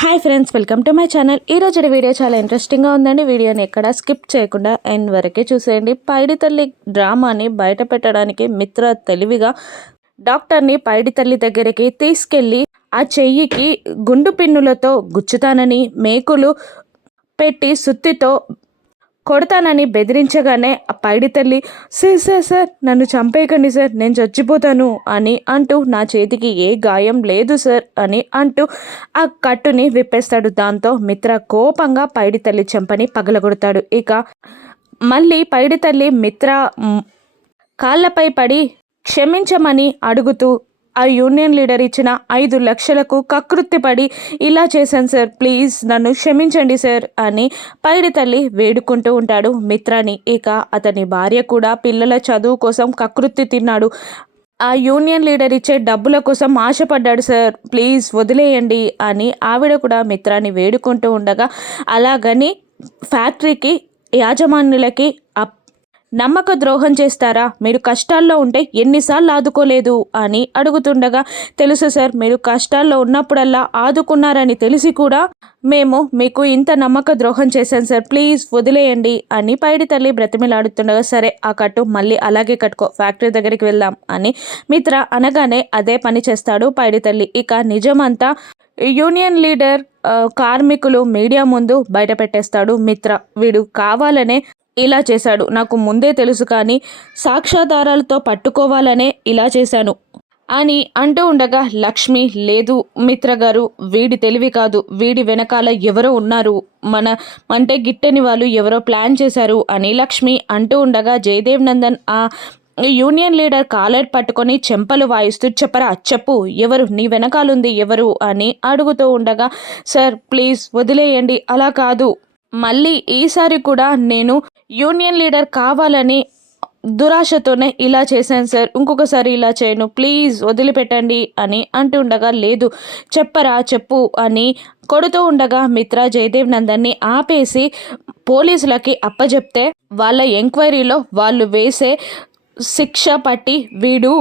Hi friends welcome to my channel ఈ రోజు video చాలా ఇంట్రెస్టింగ్గా ఉందండి. వీడియోని ఎక్కడ స్కిప్ చేయకుండా ఎండ్ వరకే చూసేయండి. పైడి తల్లి డ్రామాని బయట పెట్టడానికి మిత్ర తెలివిగా డాక్టర్ని పైడి తల్లి దగ్గరికి తీసుకెళ్ళి ఆ చెయ్యికి గుండు పిన్నులతో గుచ్చుతానని మేకులు పెట్టి సుత్తితో కొడతానని బెదిరించగానే ఆ పైడి తల్లి సార్ సార్ సార్ నన్ను చంపేయకండి సార్ నేను చచ్చిపోతాను అని అంటూ నా చేతికి ఏ గాయం లేదు సార్ అని అంటూ ఆ కట్టుని విప్పేస్తాడు. దాంతో మిత్ర కోపంగా పైడి తల్లి చెంపని పగలగొడతాడు. ఇక మళ్ళీ పైడి తల్లి మిత్ర కాళ్ళపై పడి క్షమించమని అడుగుతూ ఆ యూనియన్ లీడర్ ఇచ్చిన ఐదు లక్షలకు కకృత్తిపడి ఇలా చేశాను సార్ ప్లీజ్ నన్ను క్షమించండి సార్ అని పైడి తల్లి వేడుకుంటూ ఉంటాడు మిత్రాని. ఇక అతని భార్య కూడా పిల్లల చదువు కోసం కకృత్తి తిన్నాడు. ఆ యూనియన్ లీడర్ ఇచ్చే డబ్బుల కోసం ఆశపడ్డాడు సార్ ప్లీజ్ వదిలేయండి అని ఆవిడ కూడా మిత్రాన్ని వేడుకుంటూ ఉండగా అలాగని ఫ్యాక్టరీకి యాజమాన్యులకి నమ్మక ద్రోహం చేస్తారా? మీరు కష్టాల్లో ఉంటే ఎన్నిసార్లు ఆదుకోలేదు అని అడుగుతుండగా తెలుసు సార్ మీరు కష్టాల్లో ఉన్నప్పుడల్లా ఆదుకున్నారని తెలిసి కూడా మేము మీకు ఇంత నమ్మక ద్రోహం చేశాం సార్. ప్లీజ్ వదిలేయండి అని పైడి తల్లి బ్రతిమిలాడుతుండగా సరే ఆ కట్టు మళ్ళీ అలాగే కట్టుకో ఫ్యాక్టరీ దగ్గరికి వెళ్దాం అని మిత్ర అనగానే అదే పని చేస్తాడు పైడి తల్లి. ఇక నిజమంతా యూనియన్ లీడర్ కార్మికులు మీడియా ముందు బయట పెట్టేస్తాడు మిత్ర. వీడు కావాలనే ఇలా చేశాడు. నాకు ముందే తెలుసు కానీ సాక్ష్యాధారాలతో పట్టుకోవాలనే ఇలా చేశాను. అని అంటూ ఉండగా లక్ష్మి లేదు మిత్ర గారు వీడి తెలివి కాదు వీడి వెనకాల ఎవరో ఉన్నారు మన అంటే గిట్టని వాళ్ళు ఎవరో ప్లాన్ చేశారు అని లక్ష్మి అంటూ ఉండగా జయదేవ్ నందన్ ఆ యూనియన్ లీడర్ కాలర్ పట్టుకొని చెంపలు వాయిస్తూ చెప్పరా చెప్పు ఎవరు నీ వెనకాలుంది ఎవరు? అని అడుగుతూ ఉండగా సార్ ప్లీజ్ వదిలేయండి అలా కాదు. మళ్ళీ ఈసారి కూడా నేను యూనియన్ లీడర్ కావాలని దురాశతోనే ఇలా చేశాను సార్. ఇంకొకసారి ఇలా చేయను. ప్లీజ్ వదిలిపెట్టండి అని అంటుండగా లేదు చెప్పరా చెప్పు అని కొడుతూ ఉండగా మిత్ర జయదేవ్ నందన్ని ఆపేసి పోలీసులకి అప్పజెప్తే వాళ్ళ ఎంక్వైరీలో వాళ్ళు వేసే శిక్ష పట్టి వీడు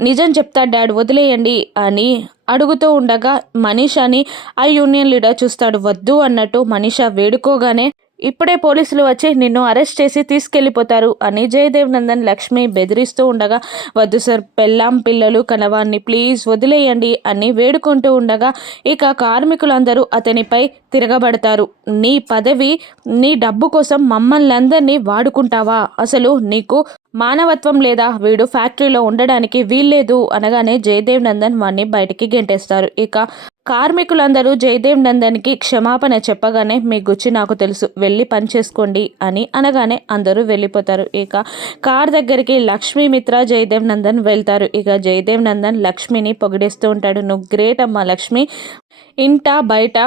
నిజం చెప్తా డాడ్ వదిలేయండి అని అడుగుతూ ఉండగా మనీషాని ఆ యూనియన్ లీడర్ చూస్తాడు వద్దు అన్నట్టు మనీషా వేడుకోగానే ఇప్పుడే పోలీసులు వచ్చి నిన్ను అరెస్ట్ చేసి తీసుకెళ్ళిపోతారు అని జయదేవ్ నందన్ లక్ష్మి బెదిరిస్తూ ఉండగా వద్దు సార్ పెళ్ళాం పిల్లలు కనవాన్ని ప్లీజ్ వదిలేయండి అని వేడుకుంటూ ఉండగా ఇక కార్మికులందరూ అతనిపై తిరగబడతారు. నీ పదవి నీ డబ్బు కోసం మమ్మల్ని అందరినీ వాడుకుంటావా? అసలు నీకు మానవత్వం లేదా వీడు ఫ్యాక్టరీలో ఉండడానికి వీల్లేదు అనగానే జయదేవ్ నందన్ వాణ్ణి బయటికి గెంటేస్తారు. ఇక కార్మికులందరూ జయదేవ్ నందన్కి క్షమాపణ చెప్పగానే మీ గుచ్చి నాకు తెలుసు వెళ్ళి పని చేసుకోండి అని అనగానే అందరూ వెళ్ళిపోతారు. ఇక కార్ దగ్గరికి లక్ష్మీ మిత్ర జయదేవ్ నందన్ వెళ్తారు. ఇక జయదేవ్ నందన్ లక్ష్మిని పొగిడేస్తూ ఉంటాడు. నువ్వు గ్రేట్ అమ్మా లక్ష్మి ఇంట బయట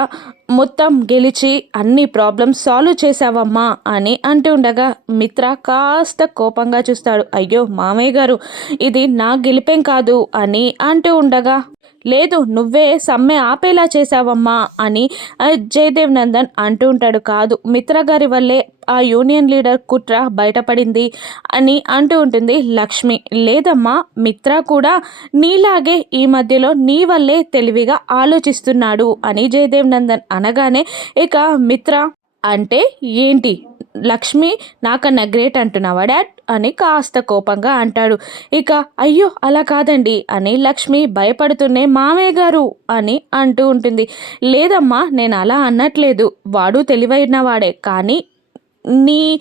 మొత్తం గెలిచి అన్ని ప్రాబ్లమ్స్ సాల్వ్ చేసావమ్మా అని అంటూ ఉండగా మిత్ర కాస్త కోపంగా చూస్తాడు. అయ్యో మామయ్య గారు ఇది నా గెలిపేం కాదు అని అంటూ ఉండగా లేదు నువ్వే సమ్మె ఆపేలా చేసావమ్మా అని జయదేవ్ నందన్ అంటూ ఉంటాడు. కాదు మిత్ర గారి వల్లే ఆ యూనియన్ లీడర్ కుట్ర బయటపడింది అని అంటూ ఉంటుంది లక్ష్మి. లేదమ్మా మిత్ర కూడా నీలాగే ఈ మధ్యలో నీ వల్లే తెలివిగా ఆలోచిస్తున్నాడు అని జయదేవ్ నందన్ అనగానే ఇక మిత్ర అంటే ఏంటి? లక్ష్మి నాకన్నా గ్రేట్ అంటున్నావా డాడ్? అని కాస్త కోపంగా అంటాడు. ఇక అయ్యో అలా కాదండి అని లక్ష్మి భయపడుతూనే మామయ్య గారు అని అంటూ ఉంటుంది. లేదమ్మా నేను అలా అన్నట్లేదు వాడు తెలివైన వాడే కానీ నీ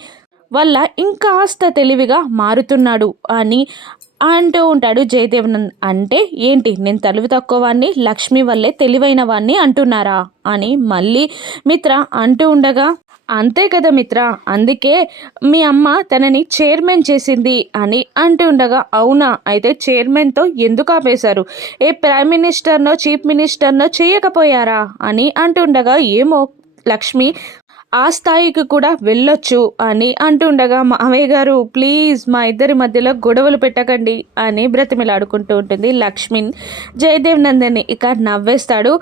వల్ల ఇంకాస్త తెలివిగా మారుతున్నాడు అని అంటూ ఉంటాడు జయదేవనంద్ అంటే ఏంటి? నేను తెలివి తక్కువ వాడిని లక్ష్మి వల్లే తెలివైన వాణ్ణి అంటున్నారా? అని మళ్ళీ మిత్ర అంటూ ఉండగా అంతే కదా మిత్ర అందుకే మీ అమ్మ తనని చైర్మన్ చేసింది అని అంటూ ఉండగా అవునా? అయితే చైర్మన్తో ఎందుకు ఆపేశారు? ఏ ప్రైమ్ మినిస్టర్నో చీఫ్ మినిస్టర్నో చేయకపోయారా? అని అంటుండగా ఏమో లక్ష్మి ఆ స్థాయికి కూడా వెళ్ళొచ్చు అని అంటుండగా మావయ్య గారు ప్లీజ్ మా ఇద్దరి మధ్యలో గొడవలు పెట్టకండి అని బ్రతిమిలాడుకుంటూ ఉంటుంది లక్ష్మిన్ జయదేవ్ నందన్ని ఇక నవ్వేస్తాడు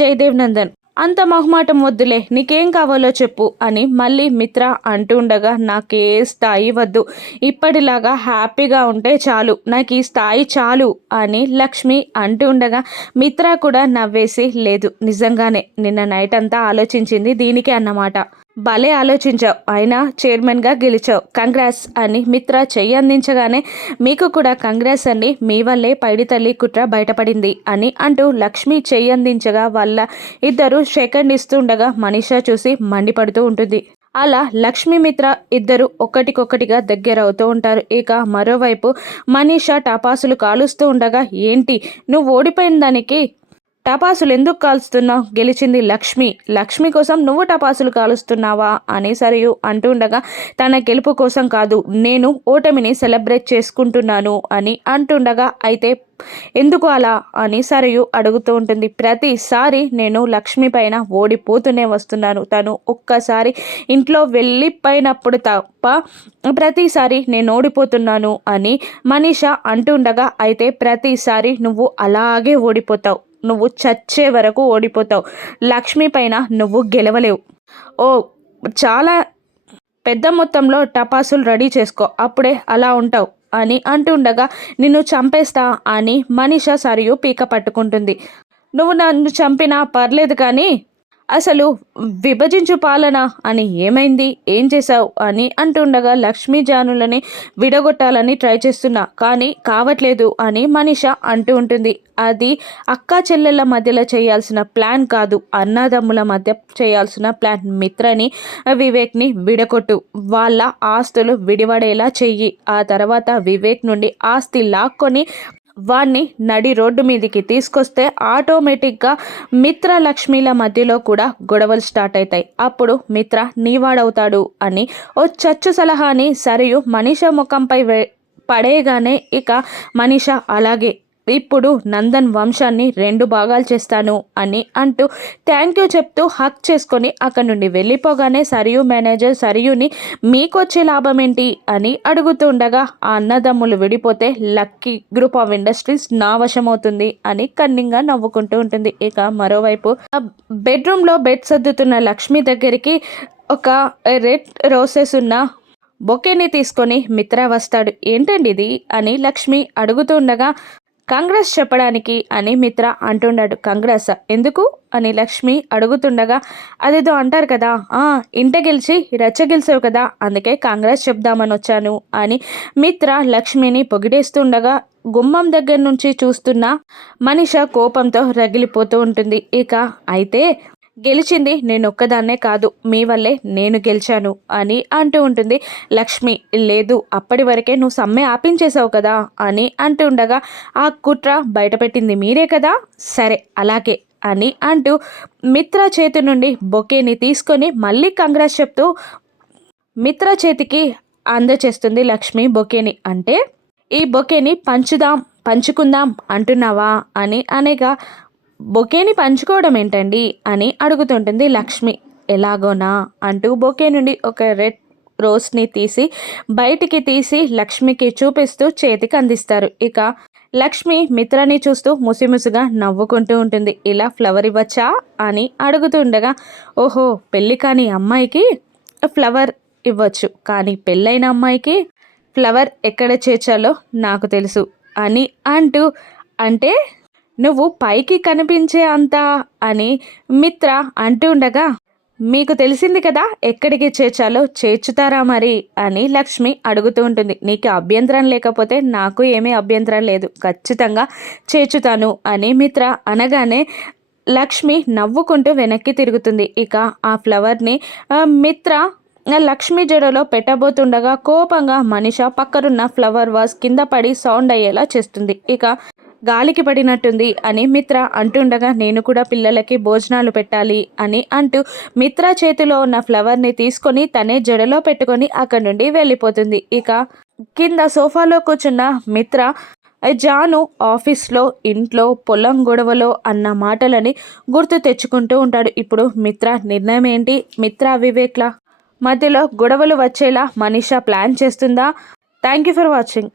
జయదేవ్ నందన్. అంత మొహమాటం వద్దులే నీకేం కావాలో చెప్పు అని మళ్ళీ మిత్ర అంటుండగా నాకు ఏ స్థాయి వద్దు. ఇప్పటిలాగా హ్యాపీగా ఉంటే చాలు నాకు ఈ స్థాయి చాలు అని లక్ష్మి అంటూ ఉండగా మిత్ర కూడా నవ్వేసి లేదు నిజంగానే నిన్న నైట్ అంతా ఆలోచించింది దీనికే అన్నమాట. భలే ఆలోచించావు. అయినా చైర్మన్గా గెలిచావు. కంగ్రాస్ అని మిత్ర చెయ్యి అందించగానే మీకు కూడా కంగ్రాస్ అని మీ వల్లే పైడి తల్లి కుట్ర బయటపడింది అని అంటూ లక్ష్మి చెయ్యి అందించగా వాళ్ళ ఇద్దరు సెకండ్ ఇస్తుండగా మనీషా చూసి మండిపడుతూ ఉంటుంది. అలా లక్ష్మీ మిత్ర ఇద్దరు ఒకటికొకటిగా దగ్గరవుతూ ఉంటారు. ఇక మరోవైపు మనీషా టపాసులు కాలుస్తూ ఉండగా ఏంటి? నువ్వు ఓడిపోయిన దానికి టపాసులు ఎందుకు కాల్స్తున్నావు? గెలిచింది లక్ష్మి. లక్ష్మి కోసం నువ్వు టపాసులు కాలుస్తున్నావా? అని సరియు అంటుండగా తన గెలుపు కోసం కాదు నేను ఓటమిని సెలబ్రేట్ చేసుకుంటున్నాను అని అంటుండగా అయితే ఎందుకు అలా? అని సరియు అడుగుతూ ఉంటుంది. ప్రతిసారి నేను లక్ష్మి పైన ఓడిపోతూనే వస్తున్నాను. తను ఒక్కసారి ఇంట్లో వెళ్ళిపోయినప్పుడు తప్ప ప్రతిసారి నేను ఓడిపోతున్నాను అని మనీష అంటుండగా అయితే ప్రతిసారి నువ్వు అలాగే ఓడిపోతావు. నువ్వు చచ్చే వరకు ఓడిపోతావు. లక్ష్మి పైన నువ్వు గెలవలేవు. ఓ చాలా పెద్ద మొత్తంలో టపాసులు రెడీ చేసుకో. అప్పుడే అలా ఉంటావు అని అంటుండగా నిన్ను చంపేస్తా అని మనిష సరియు పీక పట్టుకుంటుంది. నువ్వు నన్ను చంపినా పర్లేదు కానీ అసలు విభజించు పాలన అని ఏమైంది? ఏం చేశావు? అని అంటుండగా లక్ష్మీ జానులని విడగొట్టాలని ట్రై చేస్తున్నా కానీ కావట్లేదు అని మనిష అంటూ ఉంటుంది. అది అక్క చెల్లెళ్ళ మధ్యలో చేయాల్సిన ప్లాన్ కాదు. అన్నదమ్ముల మధ్య చేయాల్సిన ప్లాన్. మిత్రని వివేక్ని విడగొట్టు. వాళ్ళ ఆస్తులు విడివడేలా చెయ్యి. ఆ తర్వాత వివేక్ నుండి ఆస్తి లాక్కొని వాణ్ణి నడి రోడ్డు మీదకి తీసుకొస్తే ఆటోమేటిక్గా మిత్ర లక్ష్మీల మధ్యలో కూడా గొడవలు స్టార్ట్ అవుతాయి అప్పుడు మిత్ర నీవాడవుతాడు అని ఓ చచ్చు సలహాని సరియు మనిష ముఖంపై పడేగానే ఇక మనిష అలాగే ఇప్పుడు నందన్ వంశాన్ని రెండు భాగాలు చేస్తాను అని అంటూ థ్యాంక్ యూ చెప్తూ హక్ చేసుకొని అక్కడి నుండి వెళ్ళిపోగానే సరియు మేనేజర్ సరియుని మీకొచ్చే లాభం ఏంటి అని అడుగుతుండగా ఆ అన్నదమ్ములు విడిపోతే లక్కీ గ్రూప్ ఆఫ్ ఇండస్ట్రీస్ నా వశమవుతుంది అని కన్నింగా నవ్వుకుంటూ ఉంటుంది. ఇక మరోవైపు బెడ్రూమ్లో బెడ్ సర్దుతున్న లక్ష్మి దగ్గరికి ఒక రెడ్ రోసెస్ ఉన్న బొకేని తీసుకొని మిత్ర వస్తాడు ఏంటండి ఇది? అని లక్ష్మి అడుగుతుండగా కాంగ్రెస్ చెప్పడానికి అని మిత్ర అంటున్నాడు కాంగ్రెస్ ఎందుకు? అని లక్ష్మి అడుగుతుండగా అదేదో అంటారు కదా ఆ ఇంట గెలిచి రెచ్చ గెలిచావు కదా అందుకే కాంగ్రెస్ చెప్దామని వచ్చాను అని మిత్ర లక్ష్మిని పొగిడేస్తుండగా గుమ్మం దగ్గర నుంచి చూస్తున్న మనిష కోపంతో రగిలిపోతూ ఉంటుంది. ఇక అయితే గెలిచింది నేను ఒక్కదాన్నే కాదు మీ వల్లే నేను గెలిచాను అని అంటూ ఉంటుంది. లక్ష్మి లేదు అప్పటి వరకే నువ్వు సమ్మె ఆపించేశావు కదా అని అంటూ ఉండగా ఆ కుట్ర బయటపెట్టింది మీరే కదా? సరే అలాగే అని అంటూ మిత్ర చేతి నుండి బొకేని తీసుకొని మళ్ళీ కంగ్రాస్ చెప్తూ మిత్ర చేతికి అందచేస్తుంది లక్ష్మి బొకేని. అంటే ఈ బొకేని పంచుదాం పంచుకుందాం అంటున్నావా అని అనేక బొకేని పంచుకోవడం ఏంటండి అని అడుగుతుంటుంది లక్ష్మి. ఎలాగోనా అంటూ బొకే నుండి ఒక రెడ్ రోస్ని తీసి బయటికి తీసి లక్ష్మికి చూపిస్తూ చేతికి అందిస్తారు. ఇక లక్ష్మి మిత్రని చూస్తూ ముసిముసిగా నవ్వుకుంటూ ఉంటుంది. ఇలా ఫ్లవర్ ఇవ్వచ్చా అని అడుగుతుండగా ఓహో పెళ్ళి కాని అమ్మాయికి ఫ్లవర్ ఇవ్వచ్చు. కానీ పెళ్ళైన అమ్మాయికి ఫ్లవర్ ఎక్కడ చేర్చాలో నాకు తెలుసు అని అంటూ అంటే నువ్వు పైకి కనిపించే అంత అని మిత్ర అంటుండగా మీకు తెలిసింది కదా ఎక్కడికి చేర్చాలో? చేర్చుతారా మరి? అని లక్ష్మి అడుగుతూ ఉంటుంది. నీకు అభ్యంతరం లేకపోతే నాకు ఏమీ అభ్యంతరం లేదు. ఖచ్చితంగా చేర్చుతాను అని మిత్ర అనగానే లక్ష్మి నవ్వుకుంటూ వెనక్కి తిరుగుతుంది. ఇక ఆ ఫ్లవర్ని మిత్ర లక్ష్మి జడలో పెట్టబోతుండగా కోపంగా మనిష పక్కనున్న ఫ్లవర్ వాస్ కింద పడి సౌండ్ అయ్యేలా చేస్తుంది. ఇక గాలికి పడినట్టుంది అని మిత్ర అంటుండగా నేను కూడా పిల్లలకి భోజనాలు పెట్టాలి అని అంటూ మిత్ర చేతిలో ఉన్న ఫ్లవర్ని తీసుకొని తనే జడలో పెట్టుకొని అక్కడి నుండి వెళ్ళిపోతుంది. ఇక కింద సోఫాలో కూర్చున్న మిత్ర జాను ఆఫీస్లో ఇంట్లో పొలం గొడవలో అన్న మాటలని గుర్తు తెచ్చుకుంటూ ఉంటాడు. ఇప్పుడు మిత్ర నిర్ణయం ఏంటి? మిత్ర వివేక్ల? మధ్యలో గొడవలు వచ్చేలా మనీషా ప్లాన్ చేస్తుందా? Thank you for watching.